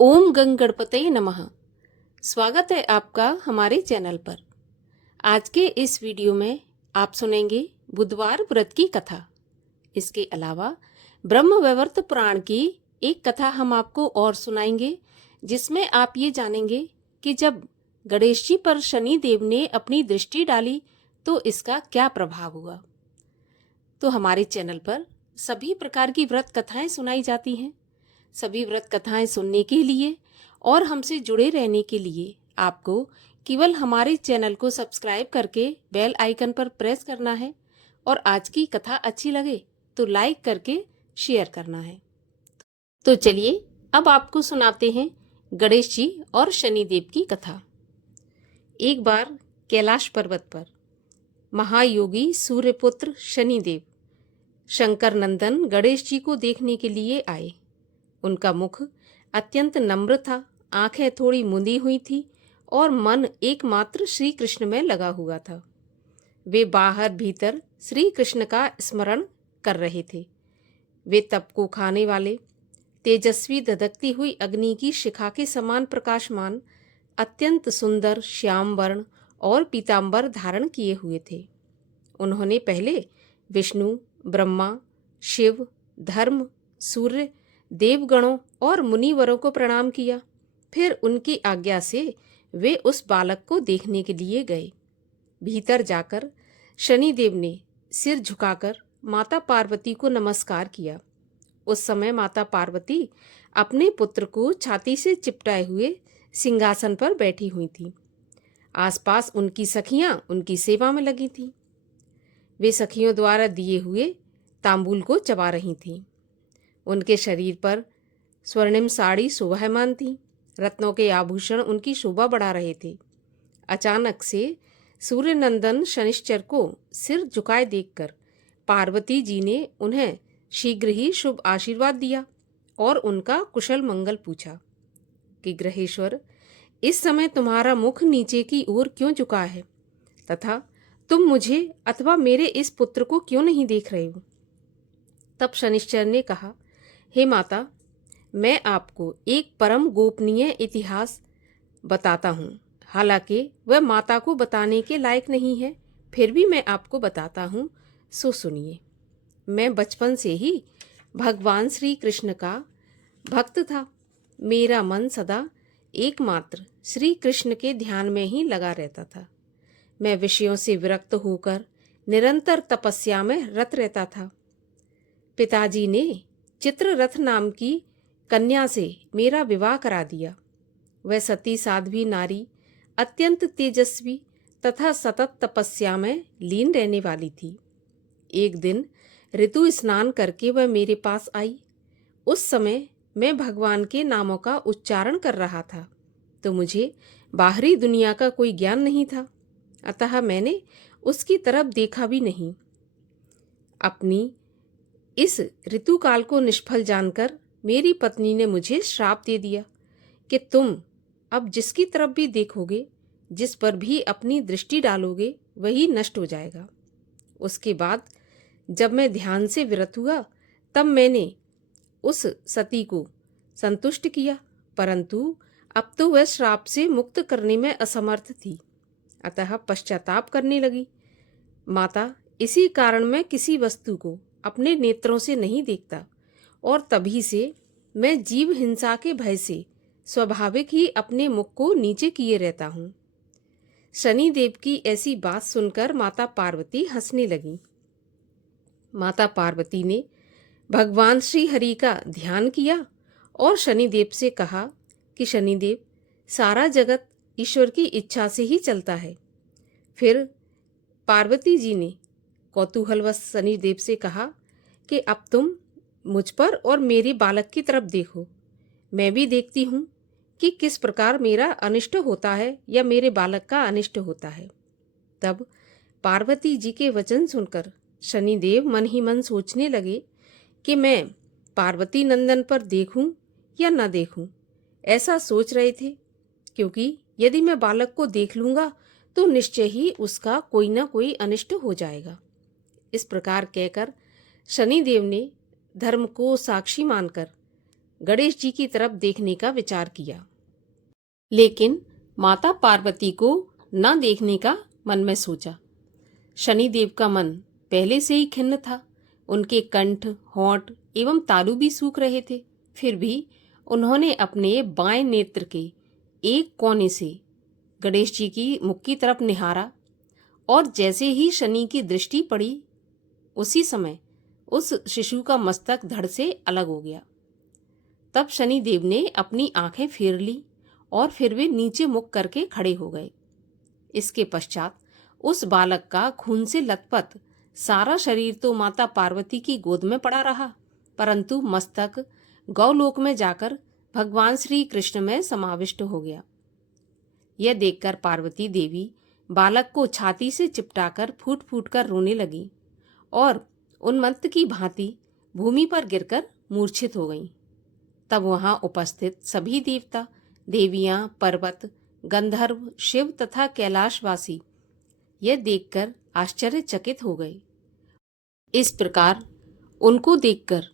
ओम गंग गणपतये नमः। स्वागत है आपका हमारे चैनल पर। आज के इस वीडियो में आप सुनेंगे बुधवार व्रत की कथा। इसके अलावा ब्रह्म वैवर्त पुराण की एक कथा हम आपको और सुनाएंगे, जिसमें आप ये जानेंगे कि जब गणेश जी पर शनि देव ने अपनी दृष्टि डाली तो इसका क्या प्रभाव हुआ। तो हमारे चैनल पर सभी प्रकार की व्रत कथाएं सुनाई जाती हैं। सभी व्रत कथाएं सुनने के लिए और हमसे जुड़े रहने के लिए आपको केवल हमारे चैनल को सब्सक्राइब करके बेल आइकन पर प्रेस करना है और आज की कथा अच्छी लगे तो लाइक करके शेयर करना है। तो चलिए अब आपको सुनाते हैं गणेश जी और शनिदेव की कथा। एक बार कैलाश पर्वत पर महायोगी सूर्यपुत्र शनिदेव शंकर नंदन गणेश जी को देखने के लिए आए। उनका मुख अत्यंत नम्र था, आंखें थोड़ी मुंदी हुई थी और मन एकमात्र श्री कृष्ण में लगा हुआ था। वे बाहर भीतर श्री कृष्ण का स्मरण कर रहे थे। वे तप को खाने वाले, तेजस्वी धधकती हुई अग्नि की शिखा के समान प्रकाशमान, अत्यंत सुंदर श्याम वर्ण और पीतांबर धारण किए हुए थे। उन्होंने पहले विष्णु, ब्रह्मा, शिव, धर्म, सूर्य, देवगणों और मुनिवरों को प्रणाम किया। फिर उनकी आज्ञा से वे उस बालक को देखने के लिए गए। भीतर जाकर शनिदेव ने सिर झुकाकर माता पार्वती को नमस्कार किया। उस समय माता पार्वती अपने पुत्र को छाती से चिपटाए हुए सिंहासन पर बैठी हुई थीं। आसपास उनकी सखियां उनकी सेवा में लगी थीं। वे सखियों द्वारा दिए हुए तांबूल को चबा रही थीं। उनके शरीर पर स्वर्णिम साड़ी शोभायमान थी। रत्नों के आभूषण उनकी शोभा बढ़ा रहे थे। अचानक से सूर्यनंदन शनिश्चर को सिर झुकाए देखकर पार्वती जी ने उन्हें शीघ्र ही शुभ आशीर्वाद दिया और उनका कुशल मंगल पूछा कि ग्रहेश्वर, इस समय तुम्हारा मुख नीचे की ओर क्यों झुका है तथा तुम मुझे अथवा मेरे इस पुत्र को क्यों नहीं देख रहे हो। तब शनिश्चर ने कहा, हे माता, मैं आपको एक परम गोपनीय इतिहास बताता हूँ। हालांकि वह माता को बताने के लायक नहीं है, फिर भी मैं आपको बताता हूँ, सो सुनिए। मैं बचपन से ही भगवान श्री कृष्ण का भक्त था। मेरा मन सदा एकमात्र श्री कृष्ण के ध्यान में ही लगा रहता था। मैं विषयों से विरक्त होकर निरंतर तपस्या में रत रहता था। पिताजी ने चित्ररथ नाम की कन्या से मेरा विवाह करा दिया। वह सती साध्वी नारी, अत्यंत तेजस्वी तथा सतत तपस्या में लीन रहने वाली थी। एक दिन ऋतु स्नान करके वह मेरे पास आई। उस समय मैं भगवान के नामों का उच्चारण कर रहा था, तो मुझे बाहरी दुनिया का कोई ज्ञान नहीं था, अतः मैंने उसकी तरफ देखा भी नहीं। अपनी इस ऋतुकाल को निष्फल जानकर मेरी पत्नी ने मुझे श्राप दे दिया कि तुम अब जिसकी तरफ भी देखोगे, जिस पर भी अपनी दृष्टि डालोगे, वही नष्ट हो जाएगा। उसके बाद जब मैं ध्यान से विरत हुआ, तब मैंने उस सती को संतुष्ट किया, परंतु अब तो वह श्राप से मुक्त करने में असमर्थ थी, अतः पश्चाताप करने लगी। माता, इसी कारण मैं किसी वस्तु को अपने नेत्रों से नहीं देखता और तभी से मैं जीव हिंसा के भय से स्वाभाविक ही अपने मुख को नीचे किए रहता हूँ। शनिदेव की ऐसी बात सुनकर माता पार्वती हंसने लगी। माता पार्वती ने भगवान श्री हरि का ध्यान किया और शनिदेव से कहा कि शनिदेव, सारा जगत ईश्वर की इच्छा से ही चलता है। फिर पार्वती जी ने कौतूहलवश शनिदेव से कहा कि अब तुम मुझ पर और मेरे बालक की तरफ देखो। मैं भी देखती हूँ कि किस प्रकार मेरा अनिष्ट होता है या मेरे बालक का अनिष्ट होता है। तब पार्वती जी के वचन सुनकर शनिदेव मन ही मन सोचने लगे कि मैं पार्वती नंदन पर देखूं या न देखूं। ऐसा सोच रहे थे क्योंकि यदि मैं बालक को देख लूँगा तो निश्चय ही उसका कोई न कोई अनिष्ट हो जाएगा। इस प्रकार कहकर शनिदेव ने धर्म को साक्षी मानकर गणेश जी की तरफ देखने का विचार किया, लेकिन माता पार्वती को न देखने का मन में सोचा। शनिदेव का मन पहले से ही खिन्न था। उनके कंठ, होंठ एवं तालू भी सूख रहे थे। फिर भी उन्होंने अपने बाएं नेत्र के एक कोने से गणेश जी की मुख की तरफ निहारा और जैसे ही शनि की दृष्टि पड़ी, उसी समय उस शिशु का मस्तक धड़ से अलग हो गया। तब शनिदेव ने अपनी आंखें फेर ली और फिर वे नीचे मुख करके खड़े हो गए। इसके पश्चात उस बालक का खून से लथपथ सारा शरीर तो माता पार्वती की गोद में पड़ा रहा, परंतु मस्तक गौलोक में जाकर भगवान श्री कृष्ण में समाविष्ट हो गया। यह देखकर पार्वती देवी बालक को छाती से चिपटाकर फूट फूट कर रोने लगी और उन्मत्त की भांति भूमि पर गिरकर मूर्छित हो गईं। तब वहां उपस्थित सभी देवता, देवियां, पर्वत, गंधर्व, शिव तथा कैलाशवासी यह देखकर आश्चर्यचकित हो गए। इस प्रकार उनको देखकर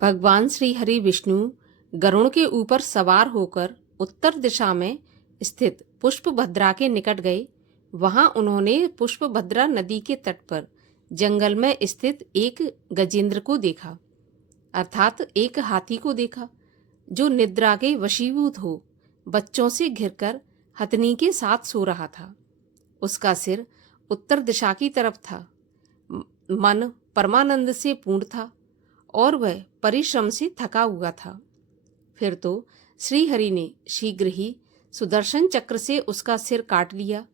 भगवान श्री हरि विष्णु गरुड़ के ऊपर सवार होकर उत्तर दिशा में स्थित पुष्पभद्रा के निकट गए। वहां उन्होंने पुष्पभद्रा नदी के तट पर जंगल में स्थित एक गजेंद्र को देखा, अर्थात एक हाथी को देखा, जो निद्रा के वशीभूत हो बच्चों से घिरकर हथनी के साथ सो रहा था। उसका सिर उत्तर दिशा की तरफ था। मन परमानंद से पूर्ण था और वह परिश्रम से थका हुआ था। फिर तो श्रीहरि ने शीघ्र ही सुदर्शन चक्र से उसका सिर काट लिया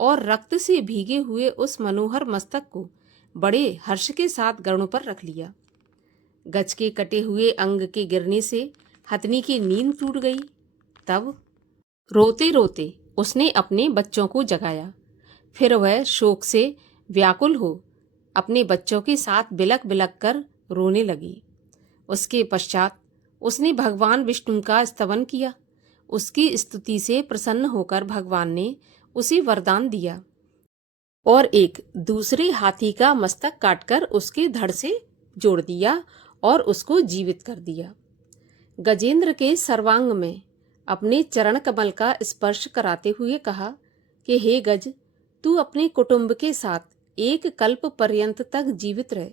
और रक्त से भीगे हुए उस मनोहर मस्तक को बड़े हर्ष के साथ गरुड़ पर रख लिया। गज के कटे हुए अंग के गिरने से हथनी की नींद टूट गई। तब रोते रोते उसने अपने बच्चों को जगाया। फिर वह शोक से व्याकुल हो अपने बच्चों के साथ बिलक बिलक कर रोने लगी। उसके पश्चात उसने भगवान विष्णु का स्तवन किया। उसकी स्तुति से प्रसन्न होकर भगवान ने उसे वरदान दिया और एक दूसरे हाथी का मस्तक काटकर उसके धड़ से जोड़ दिया और उसको जीवित कर दिया। गजेंद्र के सर्वांग में अपने चरण कमल का स्पर्श कराते हुए कहा कि हे गज, तू अपने कुटुंब के साथ एक कल्प पर्यंत तक जीवित रहे।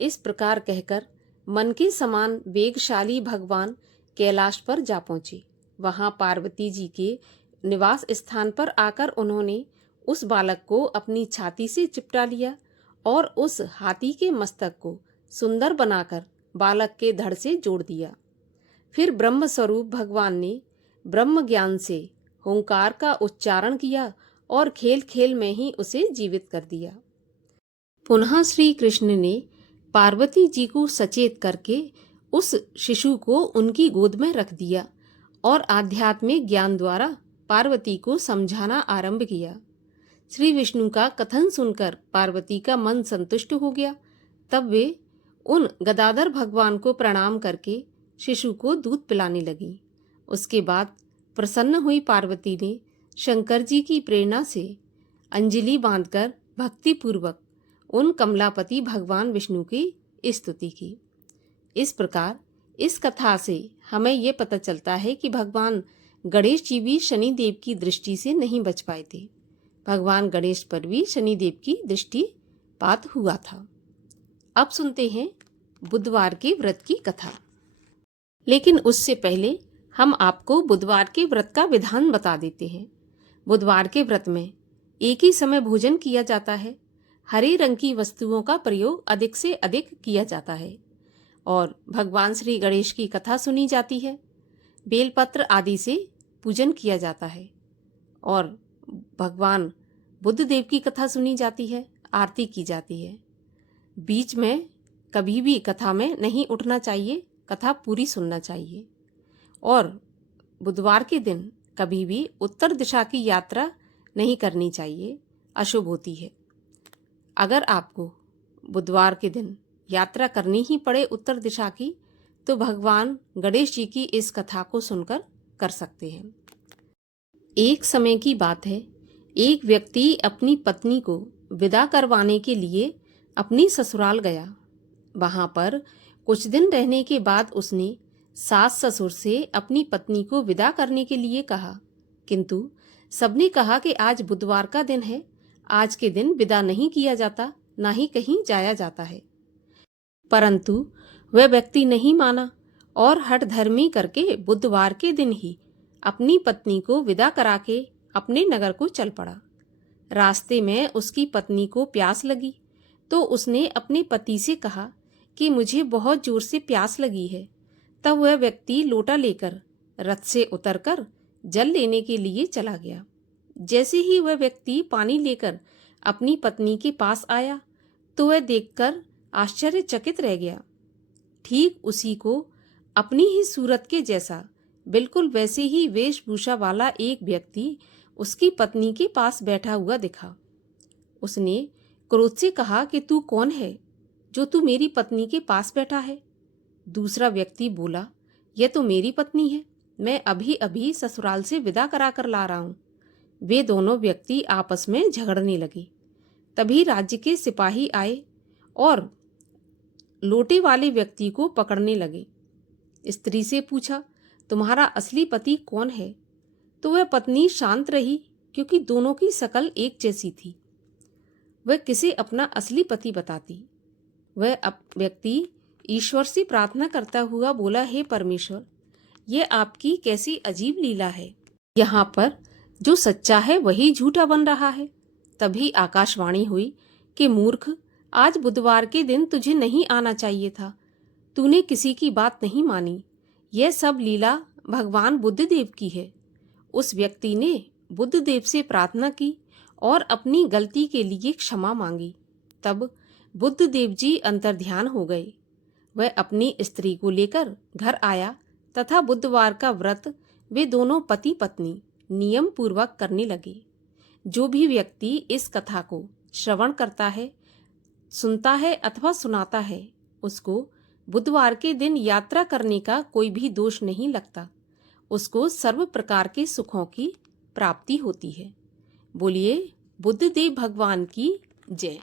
इस प्रकार कहकर मन के समान वेगशाली भगवान कैलाश पर जा पहुंचे। वहां पार्वती जी के निवास स्थान पर आकर उन्होंने उस बालक को अपनी छाती से चिपटा लिया और उस हाथी के मस्तक को सुंदर बनाकर बालक के धड़ से जोड़ दिया। फिर ब्रह्म स्वरूप भगवान ने ब्रह्म ज्ञान से हुंकार का उच्चारण किया और खेल खेल में ही उसे जीवित कर दिया। पुनः श्री कृष्ण ने पार्वती जी को सचेत करके उस शिशु को उनकी गोद में रख दिया और आध्यात्मिक ज्ञान द्वारा पार्वती को समझाना आरंभ किया। श्री विष्णु का कथन सुनकर पार्वती का मन संतुष्ट हो गया। तब वे उन गदाधर भगवान को प्रणाम करके शिशु को दूध पिलाने लगी। उसके बाद प्रसन्न हुई पार्वती ने शंकर जी की प्रेरणा से अंजलि बांधकर भक्तिपूर्वक उन कमलापति भगवान विष्णु की स्तुति की। इस प्रकार इस कथा से हमें ये पता चलता है कि भगवान गणेश जी भी शनिदेव की दृष्टि से नहीं बच पाए थे। भगवान गणेश पर भी शनिदेव की दृष्टिपात हुआ था। अब सुनते हैं बुधवार के व्रत की कथा। लेकिन उससे पहले हम आपको बुधवार के व्रत का विधान बता देते हैं। बुधवार के व्रत में एक ही समय भोजन किया जाता है। हरे रंग की वस्तुओं का प्रयोग अधिक से अधिक किया जाता है और भगवान श्री गणेश की कथा सुनी जाती है। बेलपत्र आदि से पूजन किया जाता है और भगवान बुद्ध देव की कथा सुनी जाती है, आरती की जाती है। बीच में कभी भी कथा में नहीं उठना चाहिए, कथा पूरी सुनना चाहिए। और बुधवार के दिन कभी भी उत्तर दिशा की यात्रा नहीं करनी चाहिए, अशुभ होती है। अगर आपको बुधवार के दिन यात्रा करनी ही पड़े उत्तर दिशा की, तो भगवान गणेश जी की इस कथा को सुनकर कर सकते हैं। एक समय की बात है, एक व्यक्ति अपनी पत्नी को विदा करवाने के लिए अपनी ससुराल गया। वहां पर कुछ दिन रहने के बाद उसने सास ससुर से अपनी पत्नी को विदा करने के लिए कहा, किंतु सबने कहा कि आज बुधवार का दिन है, आज के दिन विदा नहीं किया जाता, ना ही कहीं जाया जाता है। परंतु वह व्यक्ति नहीं माना और हठधर्मी करके बुधवार के दिन ही अपनी पत्नी को विदा करा के अपने नगर को चल पड़ा। रास्ते में उसकी पत्नी को प्यास लगी तो उसने अपने पति से कहा कि मुझे बहुत जोर से प्यास लगी है। तब वह व्यक्ति लोटा लेकर रथ से उतरकर जल लेने के लिए चला गया। जैसे ही वह व्यक्ति पानी लेकर अपनी पत्नी के पास आया तो वह देखकर आश्चर्यचकित रह गया। ठीक उसी को अपनी ही सूरत के जैसा, बिल्कुल वैसे ही वेशभूषा वाला एक व्यक्ति उसकी पत्नी के पास बैठा हुआ दिखा। उसने क्रोध से कहा कि तू कौन है जो तू मेरी पत्नी के पास बैठा है? दूसरा व्यक्ति बोला, यह तो मेरी पत्नी है, मैं अभी अभी ससुराल से विदा करा कर ला रहा हूँ। वे दोनों व्यक्ति आपस में झगड़ने लगे। तभी राज्य के सिपाही आए और लोटे वाले व्यक्ति को पकड़ने लगे। स्त्री से पूछा, तुम्हारा असली पति कौन है? तो वह पत्नी शांत रही, क्योंकि दोनों की शकल एक जैसी थी। वह किसे अपना असली पति बताती? वह व्यक्ति ईश्वर से प्रार्थना करता हुआ बोला, हे परमेश्वर, यह आपकी कैसी अजीब लीला है। यहाँ पर जो सच्चा है वही झूठा बन रहा है। तभी आकाशवाणी हुई कि मूर्ख, आज बुधवार के दिन तुझे नहीं आना चाहिए था, तूने किसी की बात नहीं मानी। यह सब लीला भगवान बुद्धदेव की है। उस व्यक्ति ने बुद्धदेव से प्रार्थना की और अपनी गलती के लिए क्षमा मांगी। तब बुद्धदेव जी अंतर्ध्यान हो गए। वह अपनी स्त्री को लेकर घर आया तथा बुधवार का व्रत वे दोनों पति पत्नी नियम पूर्वक करने लगे। जो भी व्यक्ति इस कथा को श्रवण करता है, सुनता है अथवा सुनाता है, उसको बुधवार के दिन यात्रा करने का कोई भी दोष नहीं लगता। उसको सर्व प्रकार के सुखों की प्राप्ति होती है। बोलिए बुद्धदेव भगवान की जय।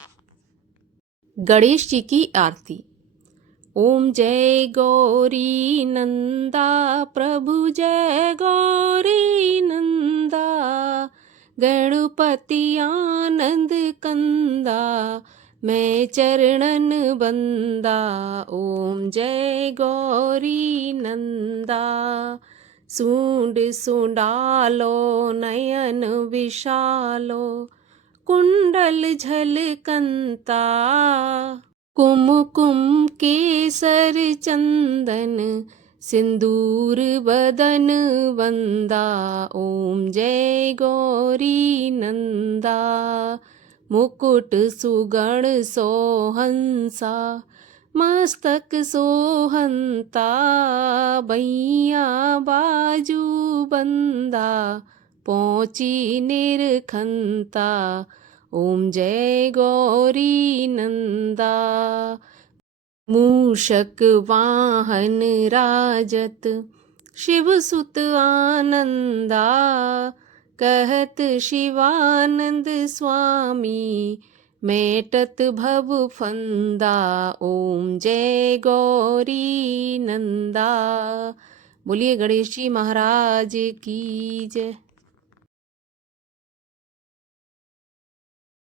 गणेश जी की आरती। ओम जय गौरी नंदा प्रभु जय गौरी नंदा, गणपति आनंद कंदा मैं चरणन बंदा। ओम जय गौरी नंदा, सूंड सुंडालो नयन विशालो, कुंडल झलकंता, कुमकुम केसर चंदन, सिंदूर बदन वंदा। ओम जय गौरी नंदा, मुकुट सुगण सोहंसा, मस्तक सोहंता, बैया बाजू बंदा, पहुँची निरखंता। ओम जय गौरी नंदा, मूषक वाहन राजत, शिव सुत आनंदा, कहत शिवानंद स्वामी, मेटत भव फंदा। ओम जय गौरी नंदा। बोलिए गणेश जी महाराज की जय।